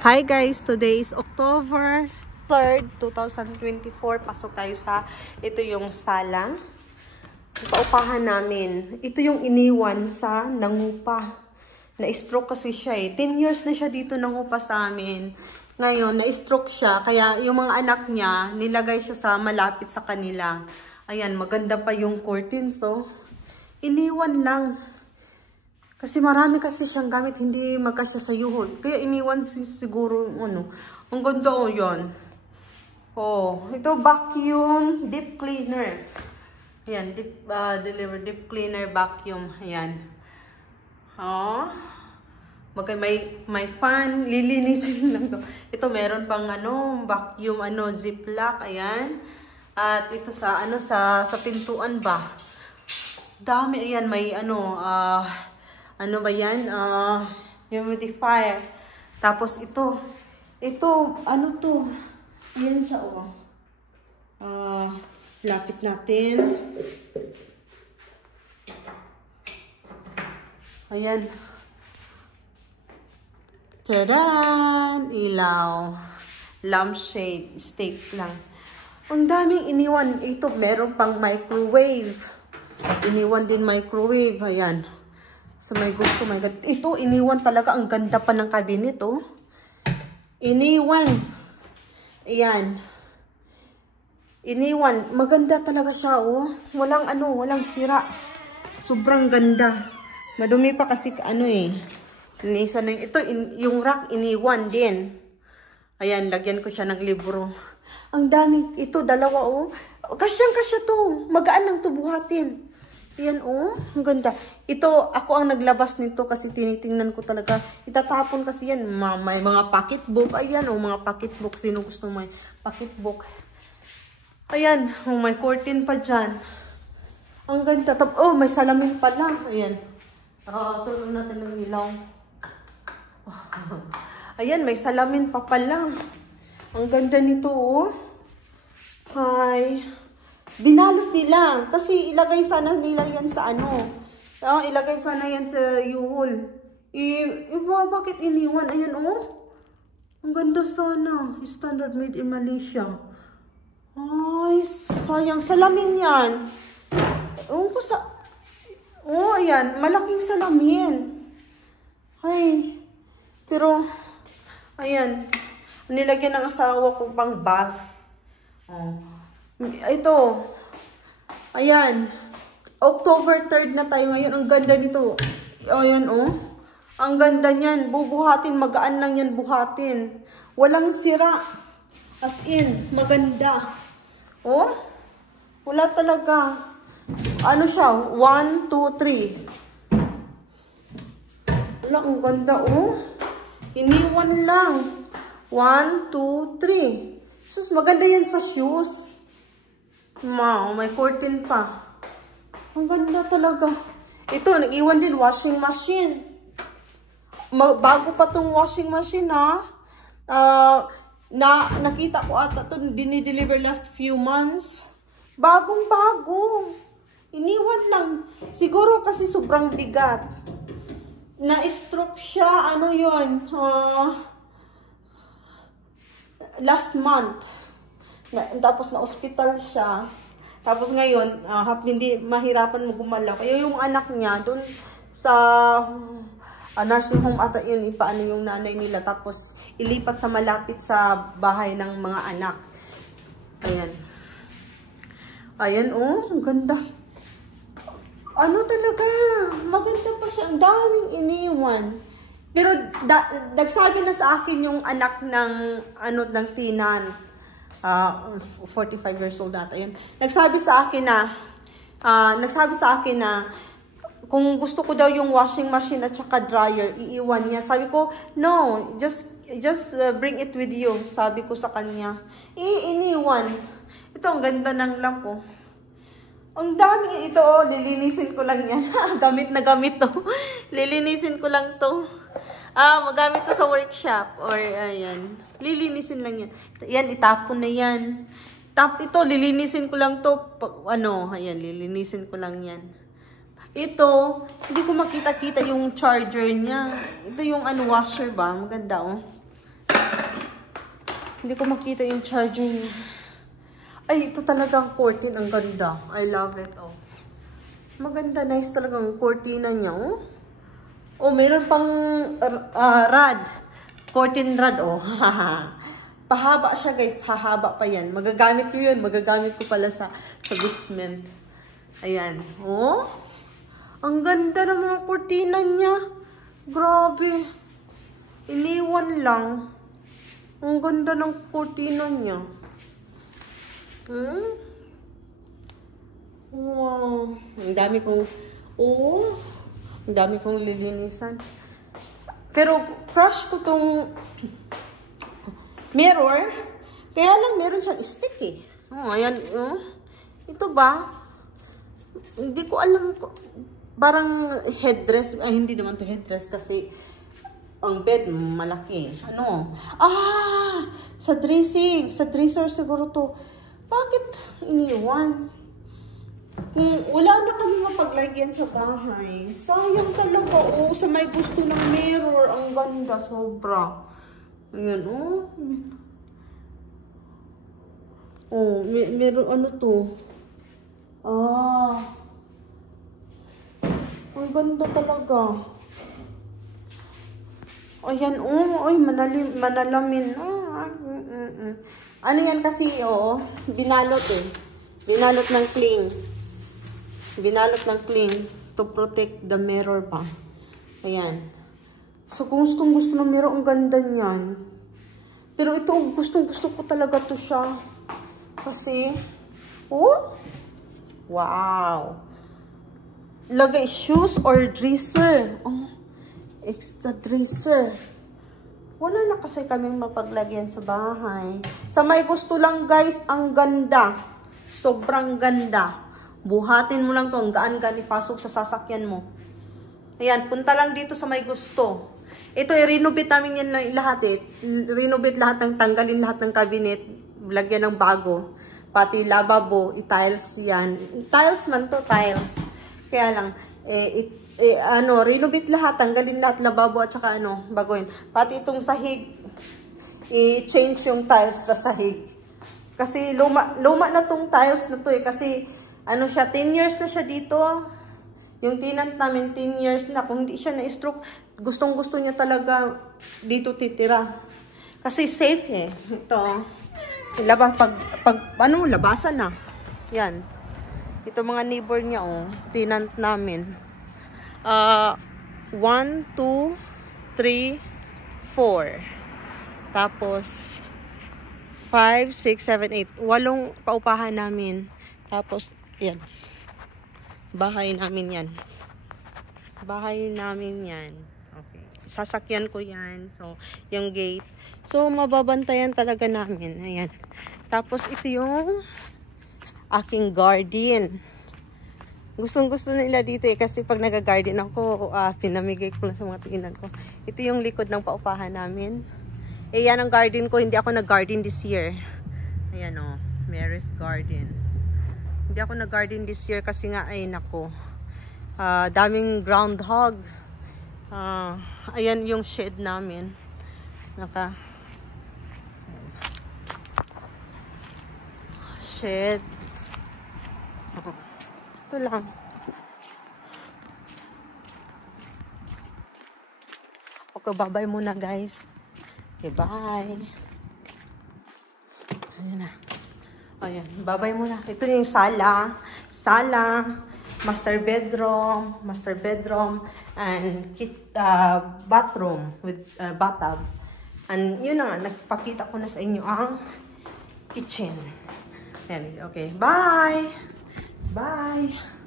Hi guys, today is October 3rd, 2024. Pasok tayo sa, ito yung sala. Paupahan namin. Ito yung iniwan sa nangupa. Na-stroke kasi siya eh. 10 years na siya dito nangupa sa amin. Ngayon, na-stroke siya. Kaya yung mga anak niya, nilagay siya sa malapit sa kanila. Ayan, maganda pa yung curtains, so. Iniwan lang. Kasi marami kasi siyang gamit, hindi magkasya sa yuhol. Kaya iniwan siguro, ano. Ang ganda o yun. Oh, ito vacuum deep cleaner. Ayan, deliver deep cleaner vacuum. Ayan. Oh. May fan, lilinisin lang to. Ito meron pang ano, vacuum ziplock, ayan. At ito sa sa pintuan ba. Dami ayan, may ano ba yan? Humidifier. Tapos ito, ano to? Yan siya, oh. Lapit natin. Ayan. Tadaan! Ilaw. Lampshade. Stake lang. Ang daming iniwan. Ito, meron pang microwave. Iniwan din microwave. Ayan. So, may gusto, my God. Ito, iniwan talaga. Ang ganda pa ng cabinet, oh. Iniwan. Ayan. Iniwan. Maganda talaga siya, oh. Walang sira. Sobrang ganda. Madumi pa kasi, linisan na ito, yung rack, iniwan din. Ayan, lagyan ko siya ng libro. Ang daming, ito, dalawa, oh. Kasyang-kasya to. Magaan lang to buhatin. Ayan, oh. Ang ganda. Ito, ako ang naglabas nito kasi tinitingnan ko talaga. Itatapon kasi yan. May mga pocketbook. Ayan, oh, mga pocketbook. Sino gusto may pocketbook? Ayan, oh, may curtain pa dyan. Ang ganda. Oh, may salamin pala. Ayan. Tulong natin ng ilaw. Ayan, may salamin pa pala. Ang ganda nito, oh. Hi. Binalot nila. Kasi ilagay sana nila yan sa ilagay sana yan sa yuhol. Bakit iniwan? Ayan, oh. Ang ganda sana. Standard made in Malaysia. Ay, sayang. Salamin yan. Oh, ayan. Malaking salamin. Ay. Pero, ayan. Nilagyan ng asawa ko pang bag. Oh. Ito. Ayan. October 3rd na tayo ngayon. Ang ganda nito. Ayan, oh. Ang ganda niyan. Bubuhatin. Magaan lang yan buhatin. Walang sira. As in, maganda. Oh. Wala talaga. Ano siya? 1, 2, 3. Wala, ang ganda, oh. Iniwan lang. 1, 2, 3. Sus, maganda yan sa shoes. May curtain pa. Ang ganda talaga. Ito, nag-iwan din washing machine. Bago pa tong washing machine, ha. Nakita ko ata ito, dinideliver last few months. Bagong-bago. Iniwan lang. Siguro kasi sobrang bigat. Na-stroke siya, last month. Tapos na-hospital siya. Tapos ngayon, hindi mahirapan mo gumalaw. Kaya yung anak niya, dun sa nursing home ata yun, ipaano yung nanay nila. Tapos ilipat sa malapit sa bahay ng mga anak. Ayan. Ayan, oh, ang ganda. Talaga, maganda pa siya. Ang daming iniwan. Pero nagsabi na sa akin yung anak ng Tinan. 45 years old ata yun. Nagsabi sa akin na kung gusto ko daw yung washing machine at saka dryer, iiwan niya. Sabi ko, no, just bring it with you. Sabi ko sa kanya. Iniwan. Ito, ang ganda ng lamp, oh. Ang dami ito, oh. Lilinisin ko lang yan. Gamit na gamit to. Lilinisin ko lang to. Magamit to sa workshop. Or, ayan. Lilinisin lang yan. Yan, itapon na yan. Ito, lilinisin ko lang to. Ayan, lilinisin ko lang yan. Ito, hindi ko makita-kita yung charger niya. Ito yung washer ba? Maganda, oh. Hindi ko makita yung charger niya. Ay, ito talagang curtain. Ang ganda. I love it. Oh. Maganda. Nice talagang cortina niya. Oh, oh mayroon pang rod. Curtain rod. Oh. Pahaba siya guys. Hahaba pa yan. Magagamit ko yun. Magagamit ko pala sa basement. Ayan. Oh. Ang ganda ng mga kurtina niya. Grabe. Iniwan lang. Ang ganda ng kurtina niya. Wow. Ang dami kong... Oh. Ang dami kong lilinisan. Pero crush ko tong mirror. Kaya lang meron siyang stick eh. Oh, ayan. Oh. Ito ba? Hindi ko alam ko. Parang headdress. Ay, hindi naman to headdress kasi ang bed malaki. Ano? Ah! Sa dressing. Sa dresser siguro to. Bakit iniwan? Kung wala na kami mapaglagyan sa bahay. Sayang talaga. Oh, sa may gusto ng mirror. Ang ganda. Sobra. Ayan, oh. Oh, meron ano to? Ah. Ang ganda talaga. Ayan, oh. Ay, manalamin. Ano yan kasi, oh. Binalot eh. Binalot ng cling. Binalot ng cling to protect the mirror pa. Ayan. So, kung gusto ng mirror, ang ganda niyan. Pero ito, gusto ko talaga to siya. Kasi, oh. Wow. Lagay shoes or dresser. Oh, extra dresser. Wala na kasi kaming mapaglagyan sa bahay. Sa may gusto lang guys, ang ganda. Sobrang ganda. Buhatin mo lang to. Ang gaan-gaan ipasok sa sasakyan mo. Ayan, punta lang dito sa may gusto. Ito, i-renovate namin yan lahat eh. Renovate lahat ng tanggalin lahat ng cabinet. Lagyan ng bago. Pati lavabo, i-tiles yan. Tiles man to, tiles. Kaya lang, renovate lahat, tanggalin lahat, lababo at saka baguhin. Pati itong sahig, i-change yung tiles sa sahig. Kasi luma na tong tiles na to eh. Kasi, siya, 10 years na siya dito. Yung tenant namin, 10 years na. Kung hindi siya na-stroke, gustong-gusto niya talaga dito titira. Kasi safe eh. Ito, labasan na. Yan. Ito mga neighbor niya, oh. Tenant namin. 1, 2, 3, 4. Tapos, 5, 6, 7, 8. 8 paupahan namin. Tapos, yan. Bahay namin yan. Bahay namin yan. Okay. Sasakyan ko yan. So, yung gate. So, mababantayan talaga namin. Ayan. Tapos, ito yung aking garden. Gustong-gusto nila dito eh. Kasi pag nag-garden ako, pinamigay ko lang sa mga tinan ko. Ito yung likod ng paupahan namin. Eh, yan ang garden ko. Hindi ako nag-garden this year. Ayan o. Mary's Garden. Hindi ako nag-garden this year kasi nga, ay nako. Daming groundhog. Ayan yung shed namin. Shed. Ito lang. Okay, bye-bye muna guys. Okay, bye. Ayan na. Ayan, bye-bye muna. Ito yung sala. Sala. Master bedroom. And bathroom with bathtub. And yun na nga, nagpakita ko na sa inyo ang kitchen. Ayan, okay, bye! Bye!